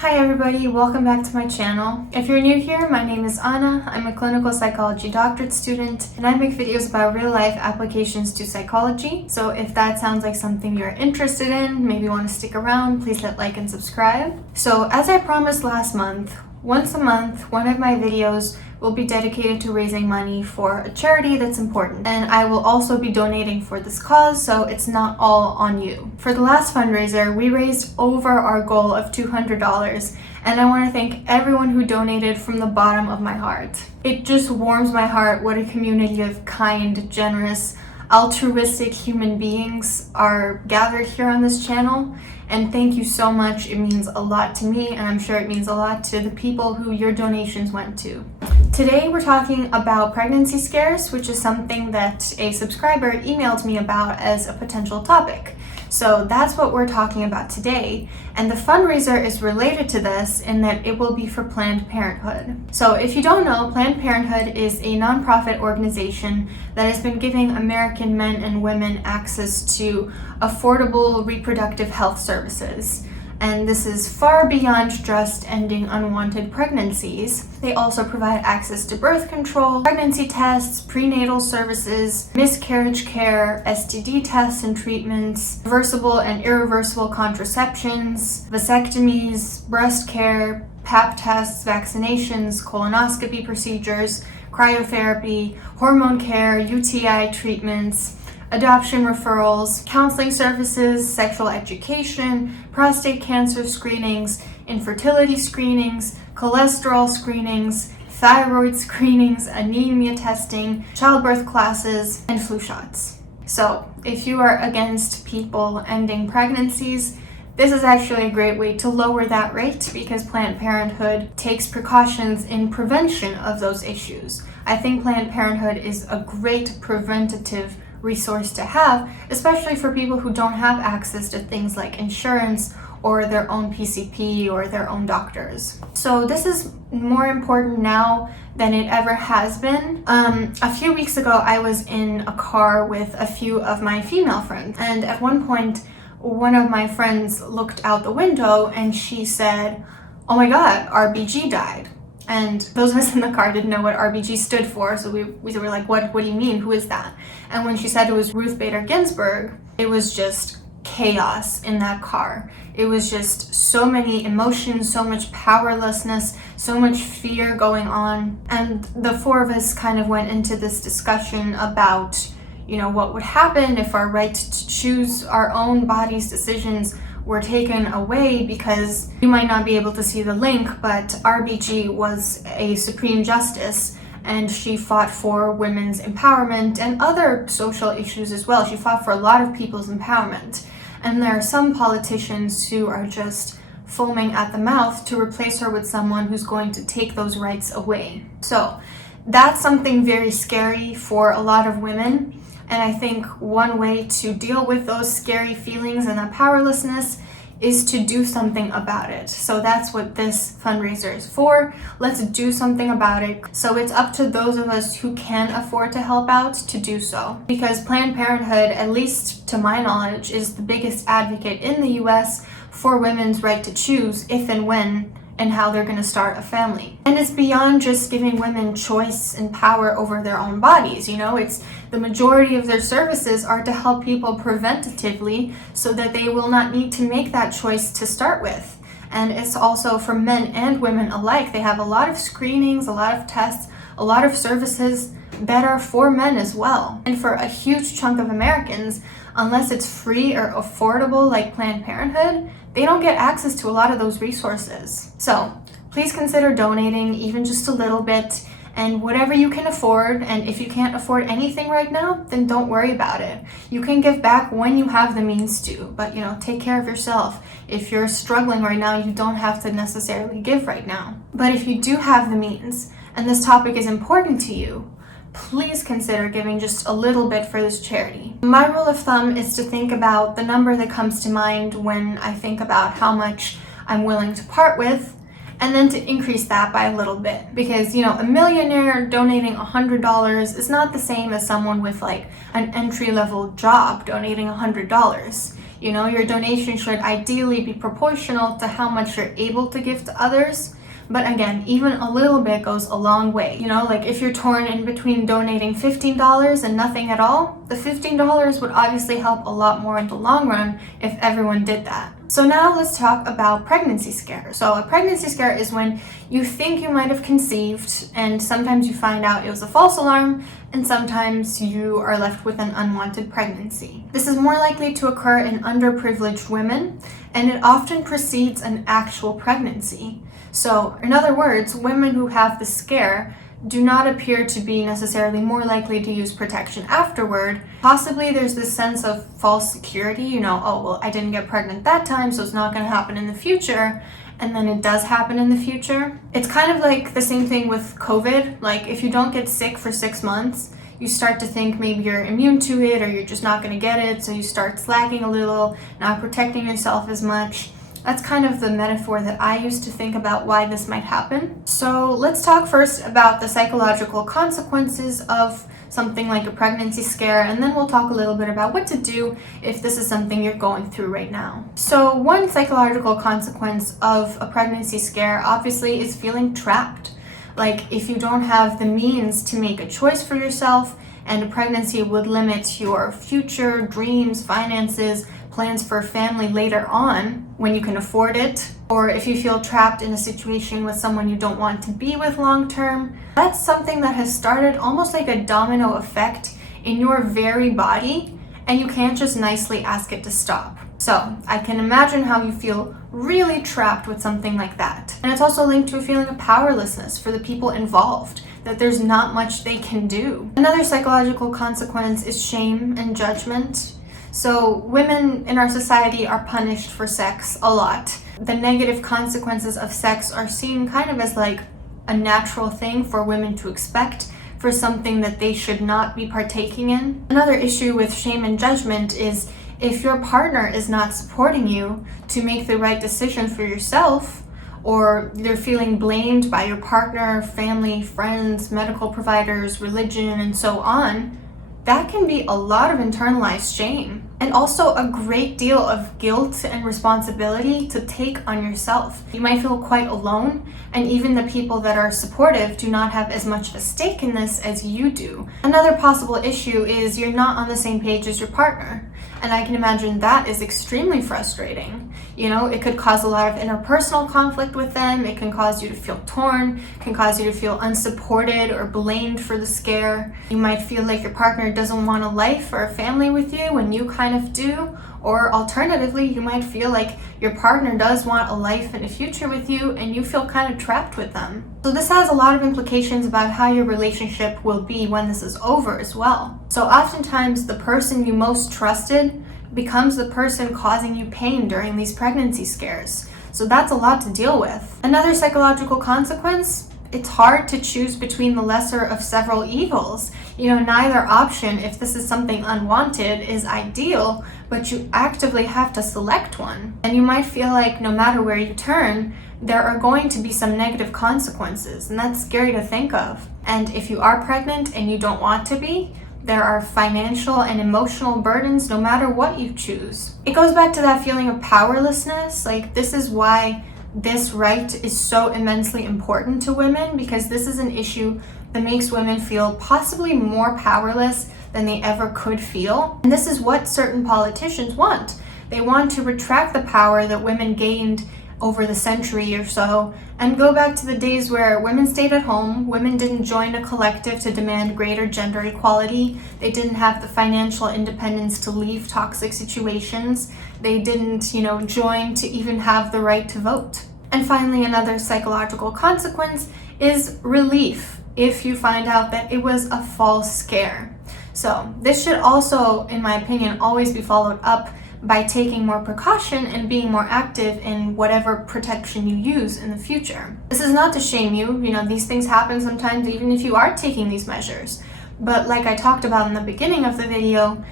Hi everybody, welcome back to my channel. If you're new here, my name is Anna. I'm a clinical psychology doctorate student and I make videos about real life applications to psychology. So if that sounds like something you're interested in, maybe want to stick around, please hit like and subscribe. So as I promised last month, once a month, one of my videos will be dedicated to raising money for a charity that's important. And I will also be donating for this cause, so it's not all on you. For the last fundraiser, we raised over our goal of $200, and I want to thank everyone who donated from the bottom of my heart. It just warms my heart what a community of kind, generous, altruistic human beings are gathered here on this channel, and thank you so much. It means a lot to me, and I'm sure it means a lot to the people who your donations went to. Today we're talking about pregnancy scares, which is something that a subscriber emailed me about as a potential topic. So that's what we're talking about today, and the fundraiser is related to this in that it will be for Planned Parenthood. So if you don't know, Planned Parenthood is a nonprofit organization that has been giving American men and women access to affordable reproductive health services. And this is far beyond just ending unwanted pregnancies. They also provide access to birth control, pregnancy tests, prenatal services, miscarriage care, STD tests and treatments, reversible and irreversible contraceptions, vasectomies, breast care, Pap tests, vaccinations, colonoscopy procedures, cryotherapy, hormone care, UTI treatments, adoption referrals, counseling services, sexual education, prostate cancer screenings, infertility screenings, cholesterol screenings, thyroid screenings, anemia testing, childbirth classes, and flu shots. So if you are against people ending pregnancies, this is actually a great way to lower that rate because Planned Parenthood takes precautions in prevention of those issues. I think Planned Parenthood is a great preventative resource to have, especially for people who don't have access to things like insurance or their own PCP or their own doctors. So this is more important now than it ever has been. A few weeks ago, I was in a car with a few of my female friends, and at one point, one of my friends looked out the window and she said, "Oh my God, RBG died." And those of us in the car didn't know what RBG stood for, so we were like, what do you mean? Who is that? And when she said it was Ruth Bader Ginsburg, it was just chaos in that car. It was just so many emotions, so much powerlessness, so much fear going on. And the four of us kind of went into this discussion about, what would happen if our right to choose our own body's decisions were taken away, because you might not be able to see the link, but RBG was a Supreme Justice and she fought for women's empowerment and other social issues as well. She fought for a lot of people's empowerment. And there are some politicians who are just foaming at the mouth to replace her with someone who's going to take those rights away. So that's something very scary for a lot of women. And I think one way to deal with those scary feelings and that powerlessness is to do something about it. So that's what this fundraiser is for. Let's do something about it. So it's up to those of us who can afford to help out to do so. Because Planned Parenthood, at least to my knowledge, is the biggest advocate in the US for women's right to choose if and when and how they're going to start a family. And it's beyond just giving women choice and power over their own bodies. It's the majority of their services are to help people preventatively so that they will not need to make that choice to start with. And it's also for men and women alike. They have a lot of screenings, a lot of tests, a lot of services that are for men as well. And for a huge chunk of Americans, unless it's free or affordable like Planned Parenthood, they don't get access to a lot of those resources. So please consider donating even just a little bit, and whatever you can afford. And if you can't afford anything right now, then don't worry about it. You can give back when you have the means to, but take care of yourself. If you're struggling right now, you don't have to necessarily give right now. But if you do have the means and this topic is important to you, please consider giving just a little bit for this charity. My rule of thumb is to think about the number that comes to mind when I think about how much I'm willing to part with, and then to increase that by a little bit. Because, a millionaire donating $100 is not the same as someone with like an entry-level job donating $100. You know, your donation should ideally be proportional to how much you're able to give to others. But again, even a little bit goes a long way. You know, like if you're torn in between donating $15 and nothing at all, the $15 would obviously help a lot more in the long run if everyone did that. So now let's talk about pregnancy scares. So a pregnancy scare is when you think you might have conceived, and sometimes you find out it was a false alarm, and sometimes you are left with an unwanted pregnancy. This is more likely to occur in underprivileged women, and it often precedes an actual pregnancy. So, in other words, women who have the scare do not appear to be necessarily more likely to use protection afterward. Possibly there's this sense of false security, you know, oh, well, I didn't get pregnant that time, so it's not going to happen in the future. And then it does happen in the future. It's kind of like the same thing with COVID. Like, if you don't get sick for 6 months, you start to think maybe you're immune to it or you're just not going to get it, so you start slacking a little, not protecting yourself as much. That's kind of the metaphor that I use to think about why this might happen. So let's talk first about the psychological consequences of something like a pregnancy scare, and then we'll talk a little bit about what to do if this is something you're going through right now. So one psychological consequence of a pregnancy scare obviously is feeling trapped. Like if you don't have the means to make a choice for yourself, and a pregnancy would limit your future, dreams, finances, plans for a family later on when you can afford it, or if you feel trapped in a situation with someone you don't want to be with long term, that's something that has started almost like a domino effect in your very body, and you can't just nicely ask it to stop. So I can imagine how you feel really trapped with something like that. And it's also linked to a feeling of powerlessness for the people involved, that there's not much they can do. Another psychological consequence is shame and judgment. So women in our society are punished for sex a lot. The negative consequences of sex are seen kind of as like a natural thing for women to expect, for something that they should not be partaking in. Another issue with shame and judgment is if your partner is not supporting you to make the right decision for yourself, or you're feeling blamed by your partner, family, friends, medical providers, religion, and so on, that can be a lot of internalized shame and also a great deal of guilt and responsibility to take on yourself. You might feel quite alone, and even the people that are supportive do not have as much of a stake in this as you do. Another possible issue is you're not on the same page as your partner, and I can imagine that is extremely frustrating. You know, it could cause a lot of interpersonal conflict with them, it can cause you to feel torn, it can cause you to feel unsupported or blamed for the scare. You might feel like your partner doesn't want a life or a family with you when you kind of do, or alternatively, you might feel like your partner does want a life and a future with you and you feel kind of trapped with them. So this has a lot of implications about how your relationship will be when this is over as well. So oftentimes the person you most trusted becomes the person causing you pain during these pregnancy scares. So that's a lot to deal with. Another psychological consequence, it's hard to choose between the lesser of several evils. You know, neither option, if this is something unwanted, is ideal, but you actively have to select one. And you might feel like no matter where you turn, there are going to be some negative consequences, and that's scary to think of. And if you are pregnant and you don't want to be, there are financial and emotional burdens no matter what you choose. It goes back to that feeling of powerlessness. Like, this is why this right is so immensely important to women, because this is an issue that makes women feel possibly more powerless than they ever could feel. And this is what certain politicians want. They want to retract the power that women gained over the century or so and go back to the days where women stayed at home, women didn't join a collective to demand greater gender equality, they didn't have the financial independence to leave toxic situations, they didn't, join to even have the right to vote. And finally, another psychological consequence is relief if you find out that it was a false scare. So this should also, in my opinion, always be followed up by taking more precaution and being more active in whatever protection you use in the future. This is not to shame you, these things happen sometimes even if you are taking these measures. But like I talked about in the beginning of the video,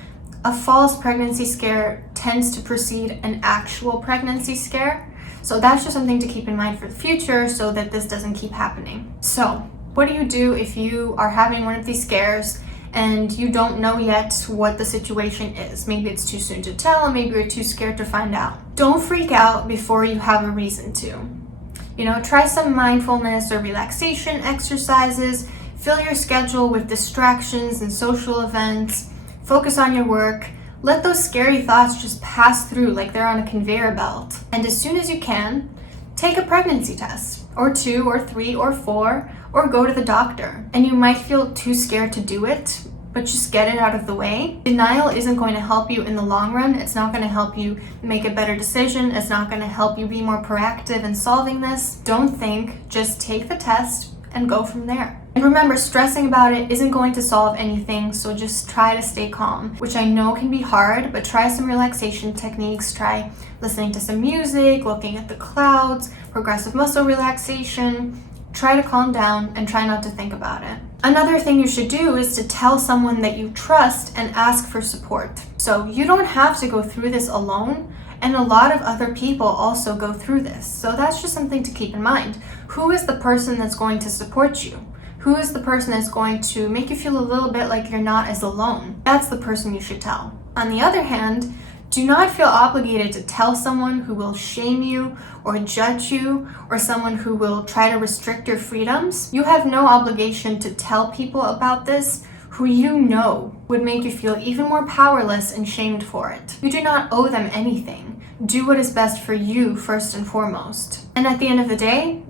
a false pregnancy scare tends to precede an actual pregnancy scare. So that's just something to keep in mind for the future so that this doesn't keep happening. So what do you do if you are having one of these scares and you don't know yet what the situation is. Maybe it's too soon to tell, maybe you're too scared to find out. Don't freak out before you have a reason to. Try some mindfulness or relaxation exercises, fill your schedule with distractions and social events, focus on your work. Let those scary thoughts just pass through like they're on a conveyor belt. And as soon as you can, take a pregnancy test, or 2 or 3 or 4, or go to the doctor. And you might feel too scared to do it, but just get it out of the way. Denial isn't going to help you in the long run. It's not going to help you make a better decision. It's not going to help you be more proactive in solving this. Don't think, just take the test and go from there. And remember, stressing about it isn't going to solve anything, so just try to stay calm, which I know can be hard, but try some relaxation techniques. Try listening to some music, looking at the clouds, progressive muscle relaxation. Try to calm down and try not to think about it. Another thing you should do is to tell someone that you trust and ask for support. So you don't have to go through this alone, and a lot of other people also go through this. So that's just something to keep in mind. Who is the person that's going to support you? Who is the person that's going to make you feel a little bit like you're not as alone? That's the person you should tell. On the other hand, do not feel obligated to tell someone who will shame you or judge you, or someone who will try to restrict your freedoms. You have no obligation to tell people about this who you know would make you feel even more powerless and shamed for it. You do not owe them anything. Do what is best for you first and foremost. And at the end of the day,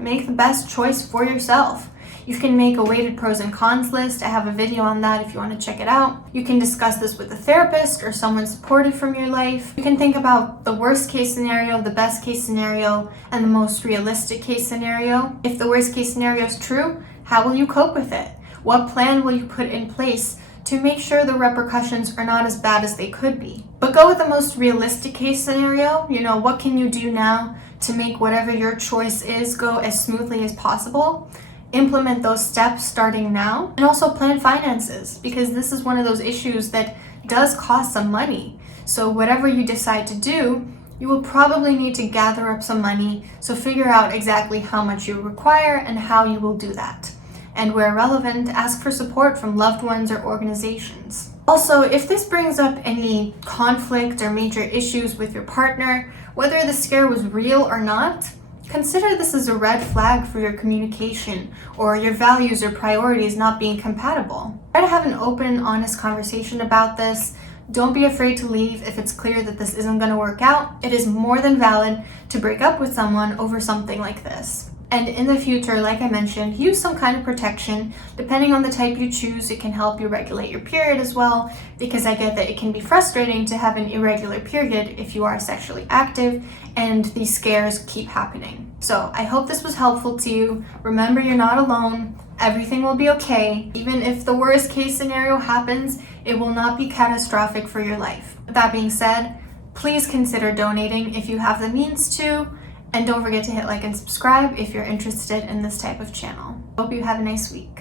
make the best choice for yourself. You can make a weighted pros and cons list. I have a video on that if you want to check it out. You can discuss this with a therapist or someone supportive from your life. You can think about the worst case scenario, the best case scenario, and the most realistic case scenario. If the worst case scenario is true, how will you cope with it? What plan will you put in place to make sure the repercussions are not as bad as they could be? But go with the most realistic case scenario. What can you do now to make whatever your choice is go as smoothly as possible? Implement those steps starting now, and also plan finances, because this is one of those issues that does cost some money. So whatever you decide to do, you will probably need to gather up some money, so figure out exactly how much you require and how you will do that. And where relevant, ask for support from loved ones or organizations. Also, if this brings up any conflict or major issues with your partner, whether the scare was real or not, consider this as a red flag for your communication or your values or priorities not being compatible. Try to have an open, honest conversation about this. Don't be afraid to leave if it's clear that this isn't going to work out. It is more than valid to break up with someone over something like this. And in the future, like I mentioned, use some kind of protection. Depending on the type you choose, it can help you regulate your period as well, because I get that it can be frustrating to have an irregular period if you are sexually active and these scares keep happening. So I hope this was helpful to you. Remember, you're not alone. Everything will be okay. Even if the worst case scenario happens, it will not be catastrophic for your life. That being said, please consider donating if you have the means to. And don't forget to hit like and subscribe if you're interested in this type of channel. Hope you have a nice week.